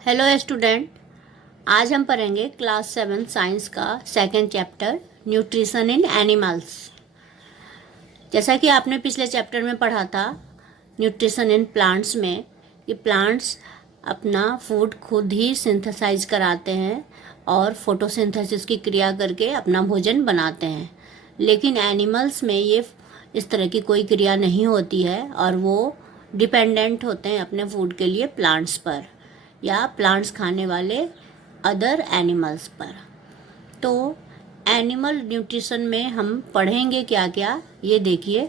Hello student. आज हम पढ़ेंगे क्लास 7 साइंस का second chapter nutrition in animals. जैसा कि आपने पिछले चैप्टर में पढ़ा था न्यूट्रिशन इन प्लांट्स में, कि प्लांट्स अपना फूड खुद ही सिंथेसाइज कराते हैं और फोटोसिंथेसिस की क्रिया करके अपना भोजन बनाते हैं। लेकिन एनिमल्स में ये इस तरह की कोई क्रिया नहीं होती है और वो डिपेंडेंट होते हैं अपने फूड के लिए प्लांट्स पर या प्लांट्स खाने वाले अदर एनिमल्स पर। तो एनिमल न्यूट्रिशन में हम पढ़ेंगे क्या क्या, ये देखिए।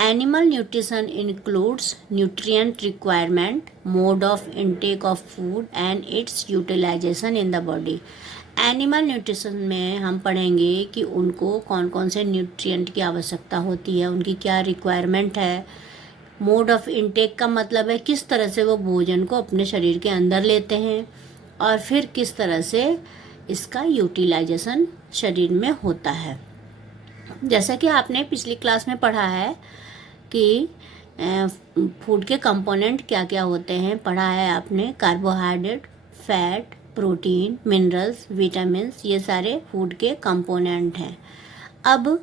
Animal nutrition includes nutrient requirement, mode of intake of food and its utilization in the body. Animal nutrition में हम पढ़ेंगे कि उनको कौन कौन से न्यूट्रिएंट की आवश्यकता होती है, उनकी क्या रिक्वायरमेंट है। मोड ऑफ इनटेक का मतलब है किस तरह से वो भोजन को अपने शरीर के अंदर लेते हैं और फिर किस तरह से इसका यूटिलाइजेशन शरीर में होता है। जैसा कि आपने पिछली क्लास में पढ़ा है कि फूड के कंपोनेंट क्या क्या होते हैं, पढ़ा है आपने। Carbohydrate, fat, protein, minerals, vitamins, ये सारे फूड के कंपोनेंट हैं। अब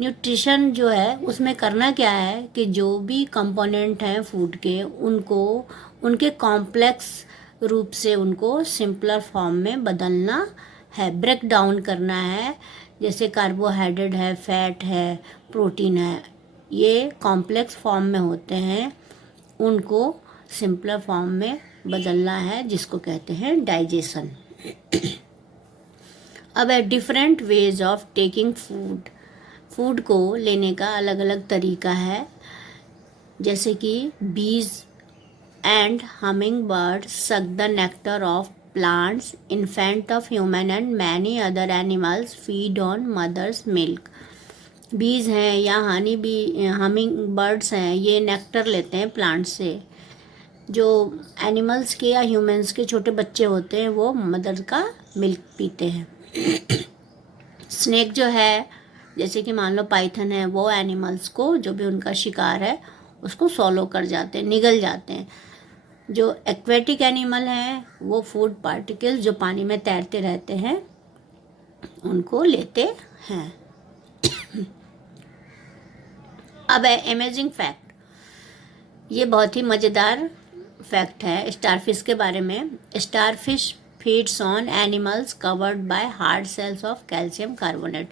न्यूट्रिशन जो है उसमें करना क्या है कि जो भी कंपोनेंट हैं फूड के, उनको उनके कॉम्प्लेक्स रूप से उनको सिंपलर फॉर्म में बदलना है, ब्रेक डाउन करना है। जैसे कार्बोहाइड्रेट है, फैट है, प्रोटीन है, ये कॉम्प्लेक्स फॉर्म में होते हैं, उनको सिंपलर फॉर्म में बदलना है, जिसको कहते हैं डाइजेशन। अब है different ways of taking food को लेने का अलग अलग तरीका है। जैसे कि bees and hummingbird suck the nectar of plants, infant of human and many other animals feed on mother's milk. Bees हैं या हमिंग बर्ड्स हैं, ये नेक्टर लेते हैं प्लांट से। जो एनिमल्स के या ह्यूमंस के छोटे बच्चे होते हैं वो मदर का मिल्क पीते हैं। स्नेक जो है, जैसे कि मान लो पाइथन है, वो एनिमल्स को, जो भी उनका शिकार है, उसको सॉलो कर जाते हैं, निगल जाते हैं। जो एक्वेटिक एनिमल हैं वो फूड पार्टिकल्स जो पानी में तैरते रहते हैं उनको लेते हैं। अब है अमेजिंग फैक्ट, ये बहुत ही मज़ेदार फैक्ट है स्टारफिश के बारे में। Starfish feeds on animals covered by hard shells of calcium carbonate.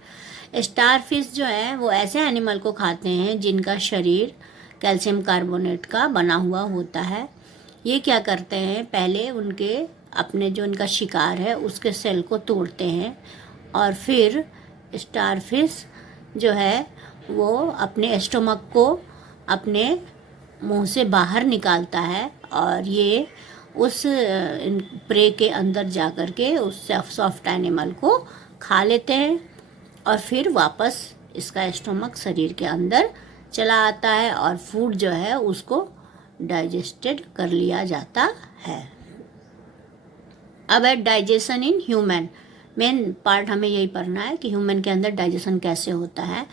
Starfish जो है वो ऐसे एनिमल को खाते हैं जिनका शरीर कैल्शियम कार्बोनेट का बना हुआ होता है। ये क्या करते हैं, पहले उनके अपने जो उनका शिकार है उसके सेल को तोड़ते हैं और फिर स्टारफिश जो है वो अपने स्टोमक को अपने मुंह से बाहर निकालता है और ये उस प्रे के अंदर जा कर के उस सॉफ्ट एनिमल को खा लेते हैं और फिर वापस इसका स्टोमक शरीर के अंदर चला आता है और फूड जो है उसको डाइजेस्टेड कर लिया जाता है। अब है digestion in human. Main part हमें यही पढ़ना है कि ह्यूमन के अंदर डाइजेशन कैसे होता है।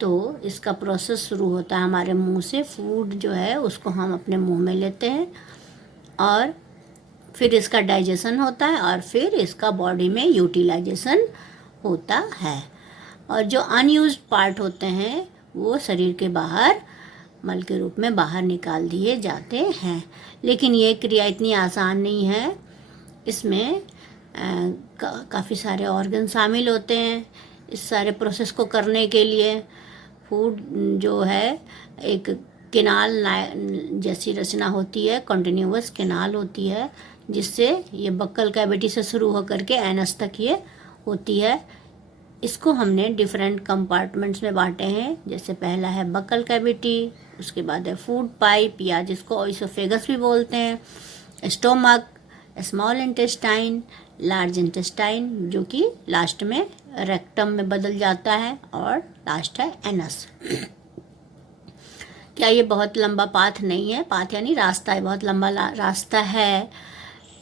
तो इसका प्रोसेस शुरू होता है हमारे मुंह से। फूड जो है उसको हम अपने मुंह में लेते हैं और फिर इसका डाइजेशन होता है और फिर इसका बॉडी में यूटिलाइजेशन होता है। और जो अनयूज्ड पार्ट होते हैं वो शरीर के बाहर मल के रूप में बाहर निकाल दिए जाते हैं। लेकिन ये क्रिया इतनी आसान नहीं है, इसमें काफ़ी सारे ऑर्गन शामिल होते हैं इस सारे प्रोसेस को करने के लिए। फूड जो है एक केनाल जैसी रचना होती है, कंटिन्यूअस केनाल होती है, जिससे ये बक्कल कैविटी से शुरू होकर के एनस तक ये होती है। इसको हमने डिफरेंट कंपार्टमेंट्स में बांटे हैं। जैसे पहला है बक्कल कैविटी, उसके बाद है फूड पाइप या जिसको ओइसोफेगस भी बोलते हैं, stomach, small intestine, large intestine जो कि लास्ट में रेक्टम में बदल जाता है, और लास्ट है एनस। क्या ये बहुत लंबा पाथ नहीं है? पाथ यानी रास्ता है, बहुत लंबा रास्ता है।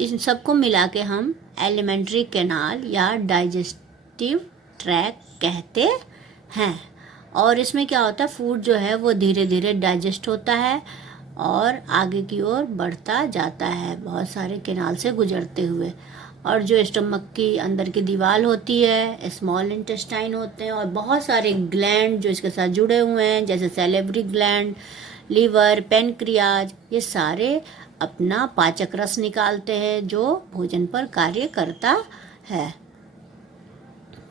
इन सबको मिला के हम एलिमेंट्री कैनाल या डाइजेस्टिव ट्रैक कहते हैं। और इसमें क्या होता है, फूड जो है वो धीरे धीरे डाइजेस्ट होता है और आगे की ओर बढ़ता जाता है बहुत सारे कैनाल से गुजरते हुए। और जो स्टमक की अंदर की दीवार होती है, स्मॉल इंटेस्टाइन होते हैं और बहुत सारे ग्लैंड जो इसके साथ जुड़े हुए हैं, जैसे सैलिवरी ग्लैंड, लीवर, पेनक्रियाज, ये सारे अपना पाचक रस निकालते हैं जो भोजन पर कार्य करता है।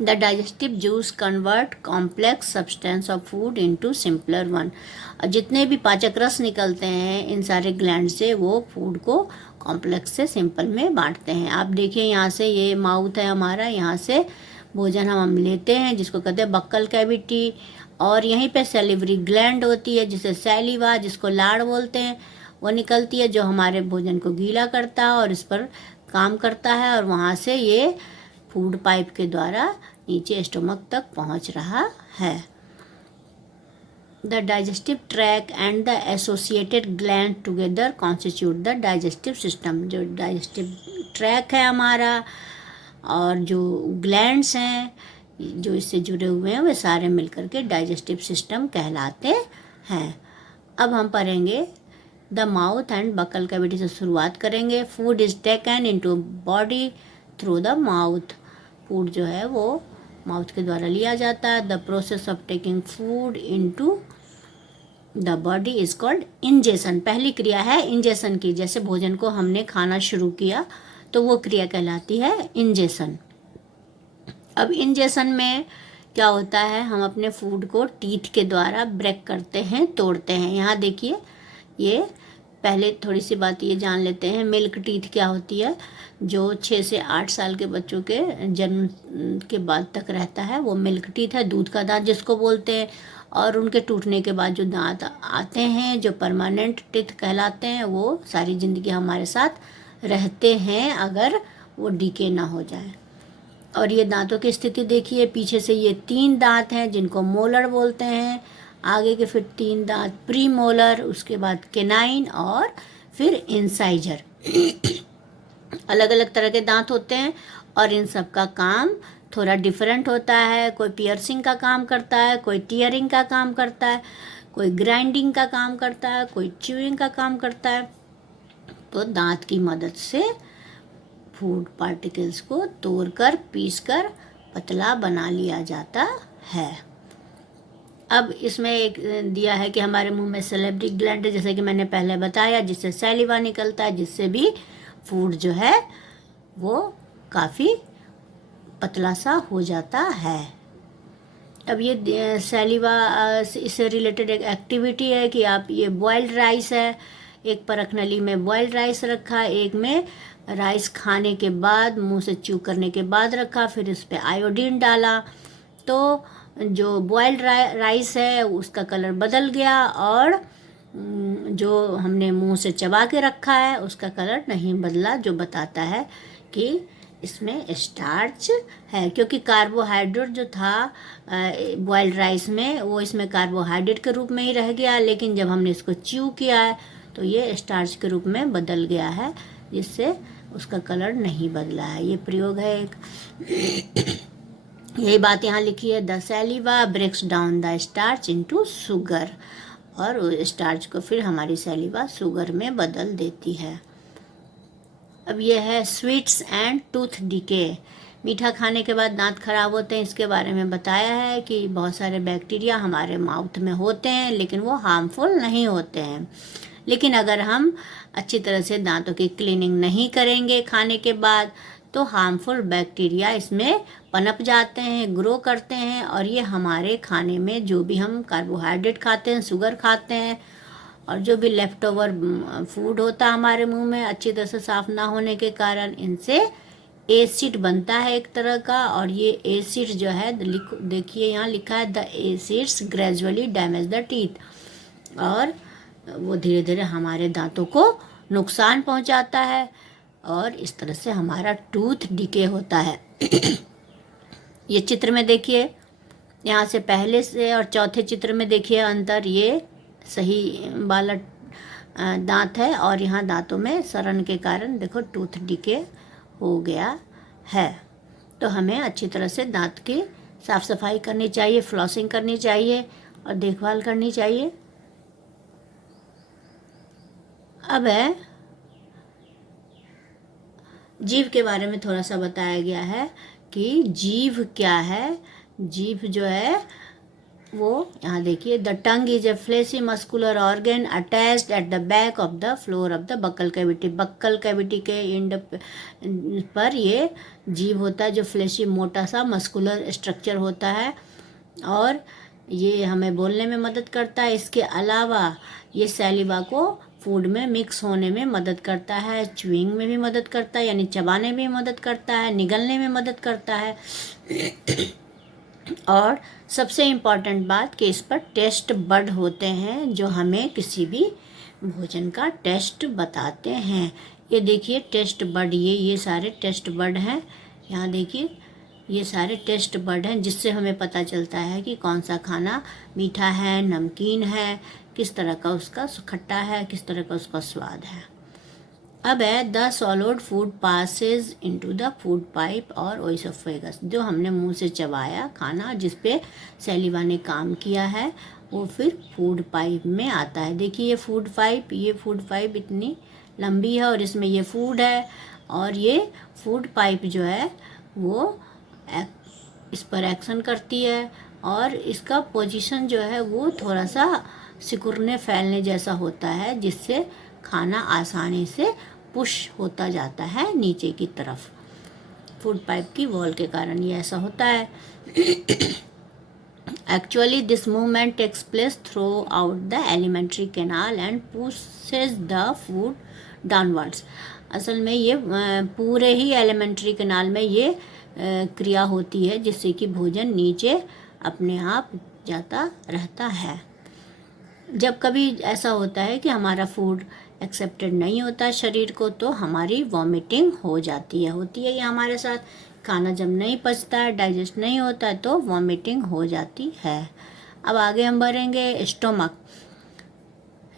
The digestive juice convert complex substance of food into simpler one. और जितने भी पाचक रस निकलते हैं इन सारे ग्लैंड से, वो फूड को कॉम्प्लेक्स से सिंपल में बांटते हैं। आप देखिए यहाँ से ये माउथ है हमारा, यहाँ से भोजन हम लेते हैं जिसको कहते हैं बक्कल कैविटी, और यहीं पे सैलिवरी ग्लैंड होती है जिसे सैलिवा, जिसको लाड़ बोलते हैं, वो निकलती है जो हमारे भोजन को गीला करता है और इस पर काम करता है, और वहाँ से ये फूड पाइप के द्वारा नीचे स्टमक तक पहुँच रहा है। The digestive track and the associated gland together constitute the digestive system. जो डाइजेस्टिव ट्रैक है हमारा और जो ग्लैंड्स हैं जो इससे जुड़े हुए हैं, वे सारे मिलकर के डाइजेस्टिव सिस्टम कहलाते हैं। अब हम पढ़ेंगे the mouth and buccal cavity से शुरुआत करेंगे। Food is taken into body through the mouth. Food जो है वो माउथ के द्वारा लिया जाता है। The process of taking food into the body is called ingestion. पहली क्रिया है इंजेशन की, जैसे भोजन को हमने खाना शुरू किया तो वो क्रिया कहलाती है इंजेशन। अब इंजेशन में क्या होता है, हम अपने फूड को टीथ के द्वारा ब्रेक करते हैं, तोड़ते हैं। यहाँ देखिए, ये पहले थोड़ी सी बात ये जान लेते हैं, मिल्क टीथ क्या होती है। जो 6 से 8 साल के बच्चों के जन्म के बाद तक रहता है वो मिल्क टीथ है, दूध का दांत जिसको बोलते हैं। और उनके टूटने के बाद जो दांत आते हैं, जो परमानेंट टीथ कहलाते हैं, वो सारी ज़िंदगी हमारे साथ रहते हैं अगर वो डीके ना हो जाए। और ये दांतों की स्थिति देखिए, पीछे से ये 3 दांत हैं जिनको मोलर बोलते हैं, आगे के फिर 3 दांत प्री मोलर, उसके बाद केनाइन और फिर इंसाइजर। अलग अलग तरह के दांत होते हैं और इन सब का काम थोड़ा डिफरेंट होता है। कोई पियर्सिंग का काम करता है, कोई टीयरिंग का काम करता है, कोई ग्राइंडिंग का काम करता है, कोई च्यूइंग का काम करता है। तो दांत की मदद से फूड पार्टिकल्स को तोड़कर पीसकर पतला बना लिया जाता है। अब इसमें एक दिया है कि हमारे मुंह में सैलिवरी ग्लैंड है, जैसे कि मैंने पहले बताया, जिससे सैलिवा निकलता है, जिससे भी फूड जो है वो काफ़ी पतला सा हो जाता है। अब ये सैलिवा इससे रिलेटेड एक एक्टिविटी है कि आप, ये बॉइल्ड राइस है, एक परख नली में बॉइल्ड राइस रखा, एक में राइस खाने के बाद मुंह से च्यू करने के बाद रखा, फिर इस पर आयोडीन डाला तो जो बॉइल्ड राइस है उसका कलर बदल गया और जो हमने मुंह से चबा के रखा है उसका कलर नहीं बदला, जो बताता है कि इसमें स्टार्च है। क्योंकि कार्बोहाइड्रेट जो था बॉइल्ड राइस में, वो इसमें कार्बोहाइड्रेट के रूप में ही रह गया, लेकिन जब हमने इसको च्यू किया है तो ये स्टार्च के रूप में बदल गया है, जिससे उसका कलर नहीं बदला है। ये प्रयोग है एक। यही बात यहाँ लिखी है, the saliva breaks down the starch into sugar, और स्टार्च को फिर हमारी सैलिवा शुगर में बदल देती है। अब ये है स्वीट्स एंड टूथ डीके। मीठा खाने के बाद दांत खराब होते हैं, इसके बारे में बताया है कि बहुत सारे बैक्टीरिया हमारे माउथ में होते हैं लेकिन वो हार्मफुल नहीं होते हैं। लेकिन अगर हम अच्छी तरह से दांतों की क्लीनिंग नहीं करेंगे खाने के बाद तो हार्मफुल बैक्टीरिया इसमें पनप जाते हैं, ग्रो करते हैं, और ये हमारे खाने में जो भी हम कार्बोहाइड्रेट खाते हैं, शुगर खाते हैं, और जो भी लेफ्ट ओवर फूड होता है हमारे मुंह में अच्छी तरह से साफ ना होने के कारण इनसे एसिड बनता है एक तरह का। और ये एसिड जो है, देखिए यहाँ लिखा है, the acids gradually damage the teeth, और वो धीरे धीरे हमारे दांतों को नुकसान पहुंचाता है और इस तरह से हमारा टूथ डिके होता है। ये चित्र में देखिए, यहाँ से पहले से और चौथे चित्र में देखिए अंतर, ये सही वाला दांत है और यहाँ दांतों में सड़न के कारण देखो टूथ डिके हो गया है। तो हमें अच्छी तरह से दांत की साफ सफाई करनी चाहिए, फ्लॉसिंग करनी चाहिए और देखभाल करनी चाहिए। अब है जीभ के बारे में थोड़ा सा बताया गया है कि जीभ क्या है। जीभ जो है वो यहाँ देखिए, the tongue is a fleshy muscular organ attached at the back of the floor of the buccal cavity. Buccal cavity के एंड पर ये जीभ होता है, जो फ्लेशी मोटा सा मस्कुलर स्ट्रक्चर होता है, और ये हमें बोलने में मदद करता है। इसके अलावा ये सैलिवा को फूड में मिक्स होने में मदद करता है, च्युइंग में भी मदद करता है, यानी चबाने में भी मदद करता है, निगलने में मदद करता है। और सबसे इम्पॉर्टेंट बात कि इस पर टेस्ट बड होते हैं, जो हमें किसी भी भोजन का टेस्ट बताते हैं। ये देखिए टेस्ट बड, ये सारे टेस्ट बड हैं। यहाँ देखिए ये सारे टेस्ट बड हैं, जिससे हमें पता चलता है कि कौन सा खाना मीठा है, नमकीन है, किस तरह का उसका खट्टा है, किस तरह का उसका स्वाद है। अब है the solid food passes into the food pipe और ओइसोफेगस। जो हमने मुंह से चबाया खाना, जिस पे सैलिवा ने काम किया है, वो फिर फूड पाइप में आता है। देखिए ये फूड पाइप इतनी लंबी है और इसमें ये फूड है, और ये फूड पाइप जो है वो इस पर एक्शन करती है, और इसका पोजीशन जो है वो थोड़ा सा सिकुड़ने फैलने जैसा होता है, जिससे खाना आसानी से पुश होता जाता है नीचे की तरफ। फूड पाइप की वॉल के कारण ये ऐसा होता है। Actually this movement takes place throughout the alimentary canal and pushes the food downwards. असल में ये पूरे ही एलिमेंट्री कैनाल में ये क्रिया होती है, जिससे कि भोजन नीचे अपने आप जाता रहता है। जब कभी ऐसा होता है कि हमारा फूड एक्सेप्टेड नहीं होता शरीर को, तो हमारी वॉमिटिंग हो जाती है, होती है ये हमारे साथ। खाना जब नहीं पचता है, डाइजेस्ट नहीं होता है, तो वॉमिटिंग हो जाती है। अब आगे हम बढ़ेंगे।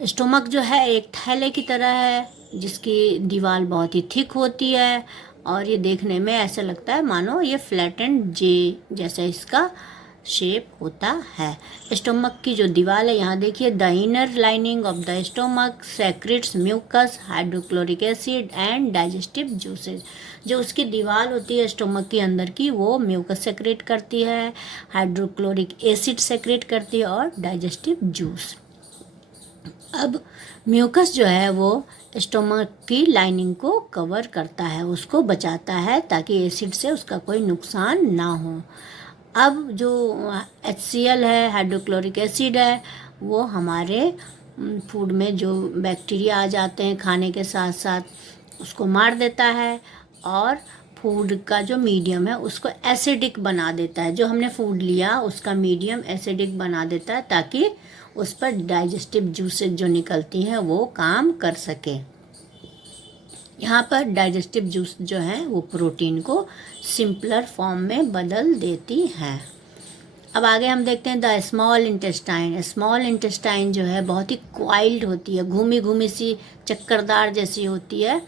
स्टोमक जो है एक थैले की तरह है, जिसकी दीवार बहुत ही थिक होती है, और ये देखने में ऐसा लगता है मानो ये फ्लैटेंड जे जैसा इसका शेप होता है। स्टोमक की जो दीवार है, यहाँ देखिए, the inner lining of the stomach secretes mucus, hydrochloric acid and digestive juices. जो उसकी दीवार होती है स्टोमक के अंदर की, वो म्यूकस सेक्रेट करती है, हाइड्रोक्लोरिक एसिड सेक्रेट करती है, और डाइजेस्टिव जूस। अब म्यूकस जो है वो स्टोमक की लाइनिंग को कवर करता है, उसको बचाता है, ताकि एसिड से उसका कोई नुकसान ना हो। अब जो HCl है, हाइड्रोक्लोरिक एसिड है, वो हमारे फूड में जो बैक्टीरिया आ जाते हैं खाने के साथ साथ, उसको मार देता है, और फूड का जो मीडियम है उसको एसिडिक बना देता है। जो हमने फूड लिया उसका मीडियम एसिडिक बना देता है, ताकि उस पर डाइजेस्टिव जूसेस जो निकलती हैं वो काम कर सके। यहाँ पर डाइजेस्टिव जूस जो है वो प्रोटीन को सिंपलर फॉर्म में बदल देती हैं। अब आगे हम देखते हैं the small intestine. Small intestine जो है बहुत ही क्वाइल्ड होती है, घूमी घूमी सी चक्करदार जैसी होती है,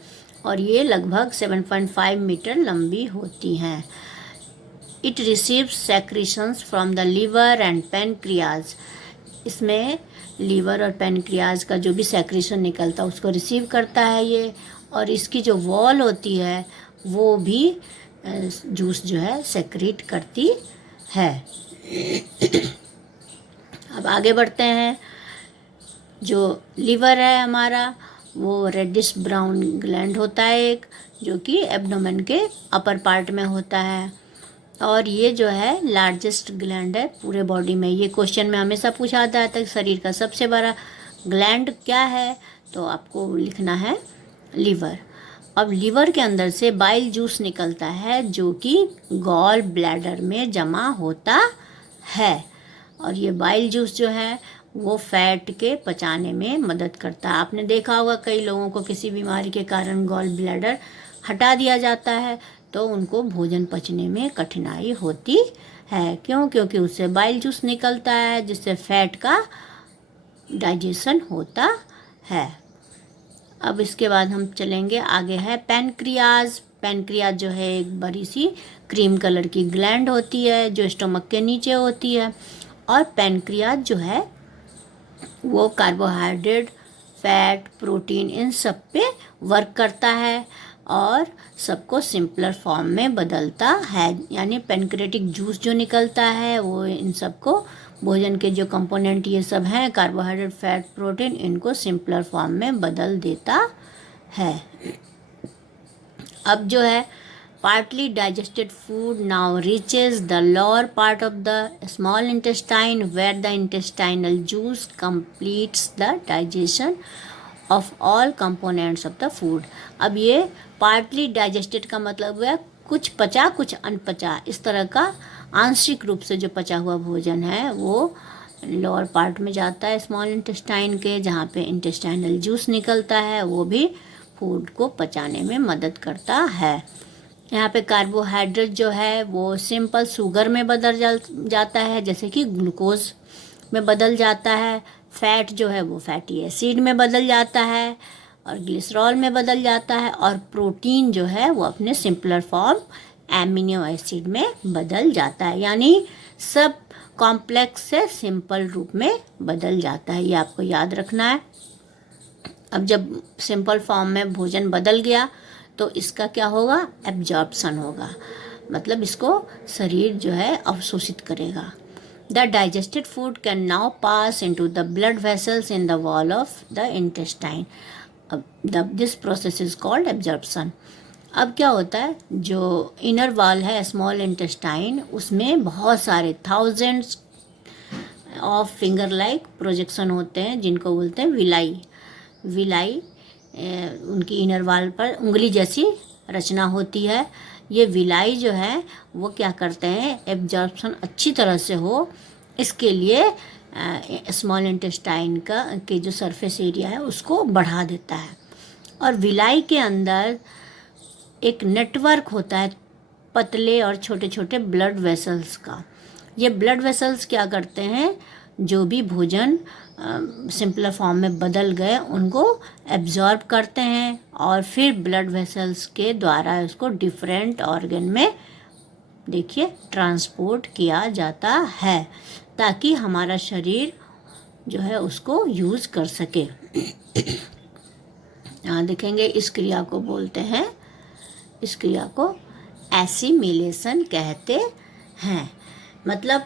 और ये लगभग 7.5 मीटर लंबी होती हैं। It receives secretions from the liver and pancreas. इसमें लीवर और पेनक्रियाज का जो भी सेक्रीशन निकलता है उसको रिसीव करता है ये, और इसकी जो वॉल होती है वो भी जूस जो है सेक्रेट करती है। अब आगे बढ़ते हैं। जो लीवर है हमारा, वो रेडिश ब्राउन ग्लैंड होता है एक, जो कि एब्डोमेन के अपर पार्ट में होता है, और ये जो है लार्जेस्ट ग्लैंड है पूरे बॉडी में। ये क्वेश्चन में हमेशा पूछा जाता है कि शरीर का सबसे बड़ा ग्लैंड क्या है, तो आपको लिखना है लीवर। अब लीवर के अंदर से बाइल जूस निकलता है, जो कि गॉल ब्लैडर में जमा होता है, और ये बाइल जूस जो है वो फैट के पचाने में मदद करता है। आपने देखा होगा कई लोगों को किसी बीमारी के कारण गॉल ब्लैडर हटा दिया जाता है, तो उनको भोजन पचने में कठिनाई होती है। क्यों? क्योंकि उससे बाइल जूस निकलता है, जिससे फैट का डाइजेशन होता है। अब इसके बाद हम चलेंगे आगे है पैनक्रियाज। पैनक्रियाज जो है एक बड़ी सी क्रीम कलर की ग्लैंड होती है, जो स्टोमक के नीचे होती है, और पैनक्रियाज जो है वो कार्बोहाइड्रेट फैट, प्रोटीन, इन सब पे वर्क करता है और सबको सिंपलर फॉर्म में बदलता है। यानी पेनक्रेटिक जूस जो निकलता है वो इन सबको, भोजन के जो कंपोनेंट ये सब हैं, कार्बोहाइड्रेट, फैट, प्रोटीन, इनको सिंपलर फॉर्म में बदल देता है। अब जो है partly digested food now reaches the lower part of the small intestine where the intestinal juice completes the digestion of all components of the food। अब ये partly digested का मतलब है कुछ पचा कुछ अनपचा, इस तरह का आंशिक रूप से जो पचा हुआ भोजन है वो लोअर पार्ट में जाता है स्मॉल इंटेस्टाइन के, जहाँ पे इंटेस्टाइनल जूस निकलता है, वो भी फूड को पचाने में मदद करता है। यहाँ पे कार्बोहाइड्रेट जो है वो सिंपल शुगर में बदल जाता है, जैसे कि ग्लूकोज में बदल जाता है। फैट जो है वो फैटी एसिड में बदल जाता है और ग्लिसरॉल में बदल जाता है। और प्रोटीन जो है वो अपने सिंपलर फॉर्म एमिनो एसिड में बदल जाता है। यानी सब कॉम्प्लेक्स से सिंपल रूप में बदल जाता है, ये आपको याद रखना है। अब जब सिंपल फॉर्म में भोजन बदल गया तो इसका क्या होगा, एब्जॉर्प्शन होगा, मतलब इसको शरीर जो है अवशोषित करेगा। The digested food can now pass into the blood vessels in the wall of the intestine. This process is called absorption. अब क्या होता है, जो इनर वॉल है स्मॉल इंटेस्टाइन, उसमें बहुत सारे thousands of finger like projection होते हैं, जिनको बोलते हैं विलाई। विलाई उनकी इनर वॉल पर उंगली जैसी रचना होती है। ये विलाई जो है वो क्या करते हैं, एब्जॉर्प्शन अच्छी तरह से हो इसके लिए स्मॉल इंटेस्टाइन के जो सरफेस एरिया है उसको बढ़ा देता है। और विलाई के अंदर एक नेटवर्क होता है पतले और छोटे छोटे ब्लड वेसल्स का। ये ब्लड वेसल्स क्या करते हैं, जो भी भोजन सिंपलर फॉर्म में बदल गए उनको एब्जॉर्ब करते हैं और फिर ब्लड वेसल्स के द्वारा उसको डिफरेंट ऑर्गन में देखिए ट्रांसपोर्ट किया जाता है, ताकि हमारा शरीर जो है उसको यूज़ कर सके। यहाँ देखेंगे इस क्रिया को बोलते हैं, इस क्रिया को एसिमिलेशन कहते हैं। मतलब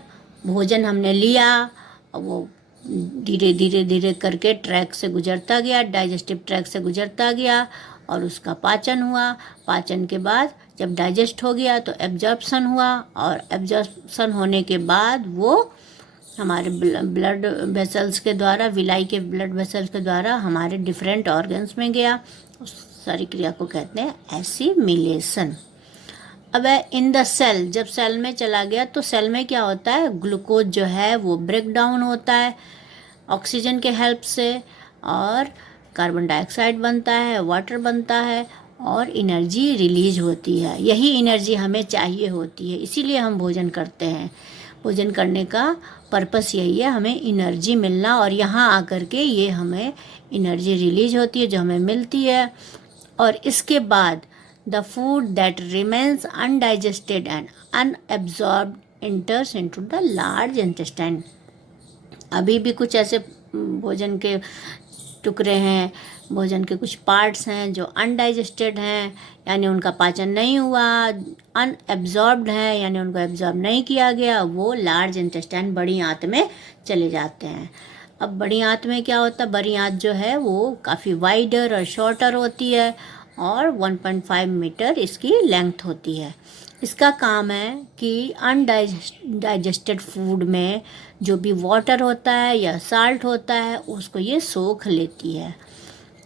भोजन हमने लिया और वो धीरे धीरे धीरे करके ट्रैक से गुजरता गया, डाइजेस्टिव ट्रैक से गुजरता गया और उसका पाचन हुआ। पाचन के बाद जब डाइजेस्ट हो गया तो एब्जॉर्प्शन हुआ और एब्जॉर्प्शन होने के बाद वो हमारे ब्लड वेसल्स के द्वारा, विलाई के ब्लड वेसल्स के द्वारा हमारे डिफरेंट ऑर्गन्स में गया। उस सारी क्रिया को कहते हैं एसिमिलेशन। अब इन द सेल, जब सेल में चला गया तो सेल में क्या होता है, ग्लूकोज जो है वो ब्रेक डाउन होता है ऑक्सीजन के हेल्प से और कार्बन डाइऑक्साइड बनता है, वाटर बनता है और एनर्जी रिलीज होती है। यही एनर्जी हमें चाहिए होती है, इसीलिए हम भोजन करते हैं। भोजन करने का पर्पस यही है, हमें एनर्जी मिलना, और यहाँ आकर के ये हमें एनर्जी रिलीज होती है जो हमें मिलती है। और इसके बाद the food that remains undigested and unabsorbed enters into the large intestine। अभी भी कुछ ऐसे भोजन के टुकड़े हैं, भोजन के कुछ पार्ट्स हैं जो अनडाइजेस्टेड हैं, यानी उनका पाचन नहीं हुआ, अनएब्जॉर्ब्ड है यानी उनको एब्जॉर्ब नहीं किया गया, वो लार्ज इंटेस्टाइन, बड़ी आंत में चले जाते हैं। अब बड़ी आंत में क्या होता है, बड़ी आंत जो है वो काफ़ी वाइडर और शॉर्टर होती है और 1.5 मीटर इसकी लेंथ होती है। इसका काम है कि अनडाइजेस्टेड फूड में जो भी वाटर होता है या साल्ट होता है उसको ये सोख लेती है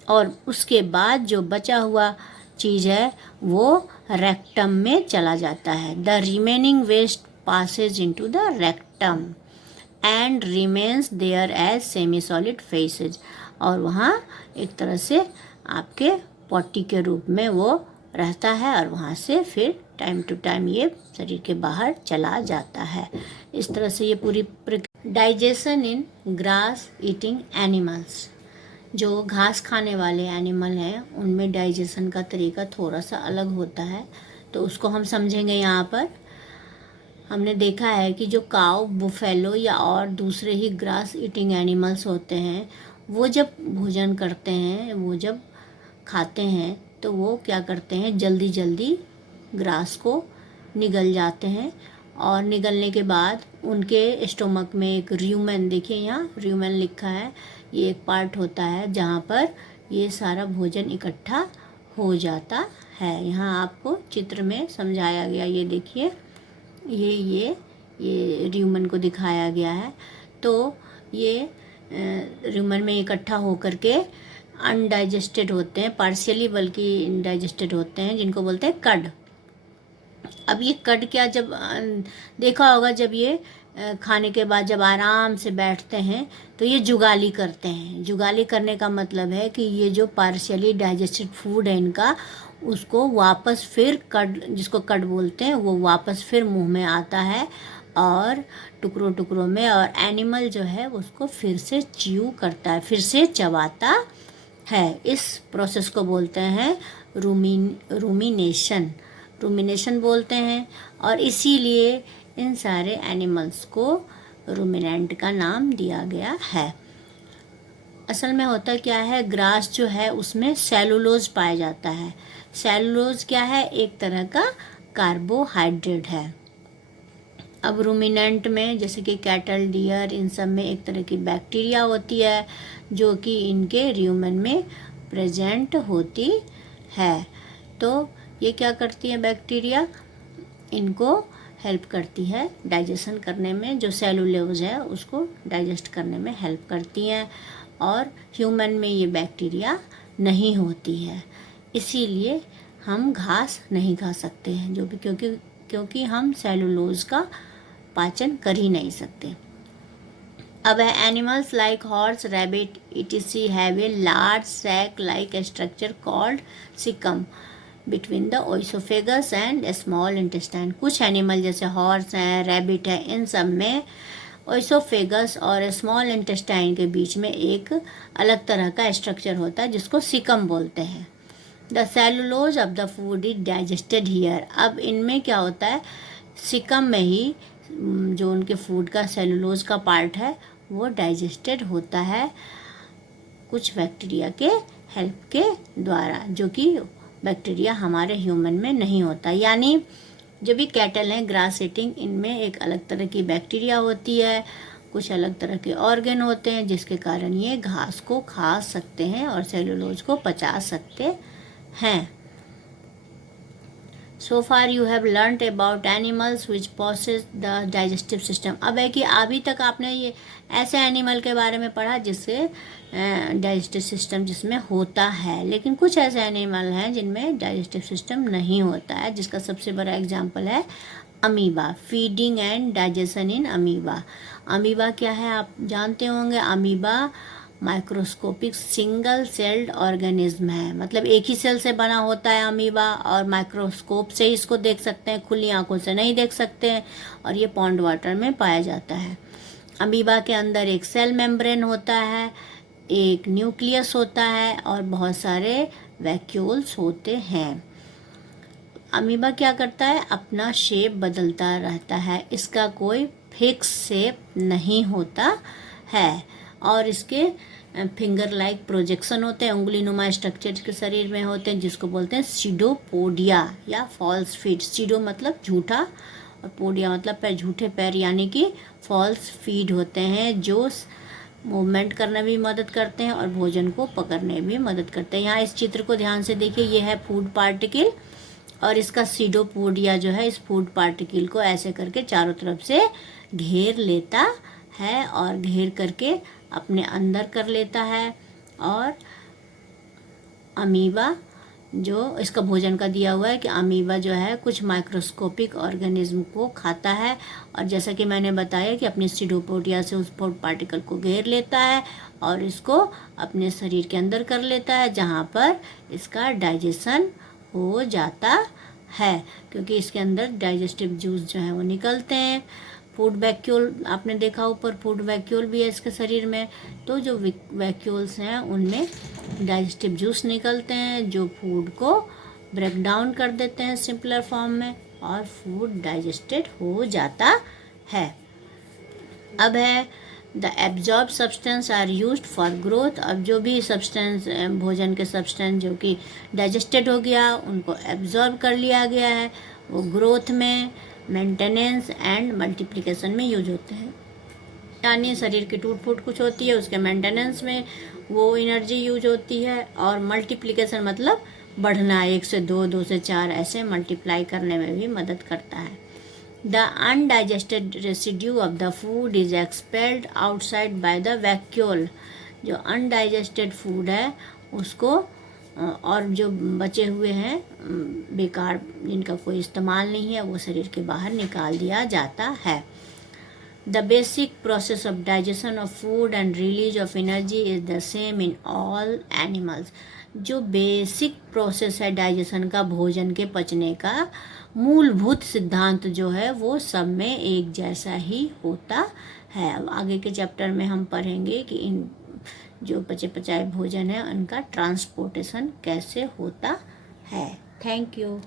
और उसके बाद जो बचा हुआ चीज़ है वो रेक्टम में चला जाता है। The remaining waste passes into the rectum and remains there as semi solid faeces, और वहाँ एक तरह से आपके पॉटी के रूप में वो रहता है और वहाँ से फिर टाइम टू टाइम ये शरीर के बाहर चला जाता है। इस तरह से ये पूरी डाइजेशन इन ग्रास ईटिंग एनिमल्स, जो घास खाने वाले एनिमल हैं उनमें डाइजेशन का तरीका थोड़ा सा अलग होता है, तो उसको हम समझेंगे। यहाँ पर हमने देखा है कि जो काऊ, बुफेलो या और दूसरे ही ग्रास ईटिंग एनिमल्स होते हैं वो जब भोजन करते हैं, वो जब खाते हैं तो वो क्या करते हैं, जल्दी जल्दी ग्रास को निगल जाते हैं। और निगलने के बाद उनके स्टोमक में एक र्यूमेन, देखिए यहाँ र्यूमेन लिखा है, ये एक पार्ट होता है जहाँ पर ये सारा भोजन इकट्ठा हो जाता है। यहाँ आपको चित्र में समझाया गया, ये देखिए ये र्यूमेन को दिखाया गया है। तो ये र्यूमेन में इकट्ठा होकर के अनडाइजेस्टेड होते हैं, पार्शियली बल्कि इनडाइजेस्टेड होते हैं, जिनको बोलते हैं कड। अब ये कड क्या, जब देखा होगा, जब ये खाने के बाद जब आराम से बैठते हैं तो ये जुगाली करते हैं। जुगाली करने का मतलब है कि ये जो पार्शियली डाइजेस्टेड फूड है इनका, उसको वापस फिर कड, जिसको कड बोलते हैं, वो वापस फिर मुंह में आता है और टुकड़ों टुकड़ों में, और एनिमल जो है उसको फिर से च्यू करता है, फिर से चबाता है। इस प्रोसेस को बोलते हैं रूमिनेशन बोलते हैं। और इसीलिए इन सारे एनिमल्स को रूमिनेंट का नाम दिया गया है। असल में होता क्या है, ग्रास जो है उसमें सेलुलोज पाया जाता है। सेलुलोज क्या है, एक तरह का कार्बोहाइड्रेट है। अब रूमिनेंट में जैसे कि कैटल, डियर, इन सब में एक तरह की बैक्टीरिया होती है जो कि इनके र्यूमेन में प्रेजेंट होती है। तो ये क्या करती है बैक्टीरिया, इनको हेल्प करती है डाइजेशन करने में, जो सेलुलोज है उसको डाइजेस्ट करने में हेल्प करती हैं। और ह्यूमन में ये बैक्टीरिया नहीं होती है, इसीलिए हम घास नहीं खा सकते हैं, जो भी क्योंकि हम सेलुलोज का पाचन कर ही नहीं सकते। अब animals like horse, rabbit etc have a large sac like structure called caecum between the oesophagus and small intestine. कुछ एनिमल जैसे हॉर्स हैं, रैबिट है, इन सब में ओइसोफेगस और स्मॉल इंटेस्टाइन के बीच में एक अलग तरह का स्ट्रक्चर होता है जिसको सिकम बोलते हैं। The cellulose of the food is digested here. अब इनमें क्या होता है, सिकम में ही जो उनके फूड का सेलुलोज का पार्ट है वो डाइजेस्टेड होता है कुछ बैक्टीरिया के हेल्प के द्वारा, जो कि बैक्टीरिया हमारे ह्यूमन में नहीं होता। यानी जो भी कैटल हैं ग्रास ईटिंग, इनमें एक अलग तरह की बैक्टीरिया होती है, कुछ अलग तरह के ऑर्गन होते हैं जिसके कारण ये घास को खा सकते हैं और सेलुलोज को पचा सकते हैं। So far you have learnt about animals which possess the digestive system। अब है कि अभी तक आपने ये ऐसे एनिमल के बारे में पढ़ा जिससे डाइजेस्टिव सिस्टम जिसमें होता है, लेकिन कुछ ऐसे एनिमल हैं जिनमें डाइजेस्टिव सिस्टम नहीं होता है, जिसका सबसे बड़ा एग्जांपल है amoeba. Feeding and digestion in amoeba. Amoeba क्या है आप जानते होंगे, amoeba microscopic single celled organism है, मतलब एक ही सेल से बना होता है अमीबा, और माइक्रोस्कोप से इसको देख सकते हैं, खुली आंखों से नहीं देख सकते हैं, और ये पॉन्ड वाटर में पाया जाता है। अमीबा के अंदर एक सेल मेम्ब्रेन होता है, एक न्यूक्लियस होता है और बहुत सारे वैक्यूल्स होते हैं। अमीबा क्या करता है, अपना शेप बदलता रहता है, इसका कोई फिक्स शेप नहीं होता है, और इसके फिंगर लाइक प्रोजेक्शन होते हैं, उंगली नुमा स्ट्रक्चर के शरीर में होते हैं, जिसको बोलते हैं सीडोपोडिया या फॉल्स फीट। सीडो मतलब झूठा और पोडिया मतलब पैर, झूठे पैर, यानी कि फॉल्स फीड होते हैं, जो मूवमेंट करने में भी मदद करते हैं और भोजन को पकड़ने में भी मदद करते हैं। यहाँ इस चित्र को ध्यान से देखिए, ये है फूड पार्टिकल, और इसका सीडोपोडिया जो है इस फूड पार्टिकल को ऐसे करके चारों तरफ से घेर लेता है और घेर करके अपने अंदर कर लेता है। और अमीबा जो इसका भोजन का दिया हुआ है कि अमीबा जो है कुछ माइक्रोस्कोपिक ऑर्गेनिज्म को खाता है, और जैसा कि मैंने बताया कि अपने सीडोपोडिया से उस फूड पार्टिकल को घेर लेता है और इसको अपने शरीर के अंदर कर लेता है, जहाँ पर इसका डाइजेशन हो जाता है, क्योंकि इसके अंदर डाइजेस्टिव जूस जो है वो निकलते हैं। फूड वैक्यूल आपने देखा, ऊपर फूड वैक्यूल भी है इसके शरीर में, तो जो वैक्यूल्स हैं उनमें डाइजेस्टिव जूस निकलते हैं जो फूड को ब्रेक डाउन कर देते हैं सिंपलर फॉर्म में, और फूड डाइजेस्टेड हो जाता है। अब है the absorb substance are used for growth. अब जो भी सब्सटेंस, भोजन के सब्सटेंस जो कि डाइजेस्टेड हो गया, उनको एब्जॉर्ब कर लिया गया है, वो ग्रोथ में, मेंटेनेंस एंड मल्टीप्लिकेशन में यूज होते हैं। यानी शरीर की टूट फूट कुछ होती है, उसके मेंटेनेंस में वो एनर्जी यूज होती है, और मल्टीप्लिकेशन मतलब बढ़ना, 1 से 2, 2 से 4 ऐसे मल्टीप्लाई करने में भी मदद करता है। The undigested residue of the food is expelled outside by the vacuole. जो अनडाइजेस्टेड फूड है उसको और जो बचे हुए हैं बेकार, जिनका कोई इस्तेमाल नहीं है, वो शरीर के बाहर निकाल दिया जाता है। The basic process of digestion of food and release of energy is the same in all animals. जो बेसिक प्रोसेस है डाइजेशन का, भोजन के पचने का मूलभूत सिद्धांत जो है वो सब में एक जैसा ही होता है। अब आगे के चैप्टर में हम पढ़ेंगे कि इन जो पचे पचाए भोजन है उनका ट्रांसपोर्टेशन कैसे होता है। Thank you.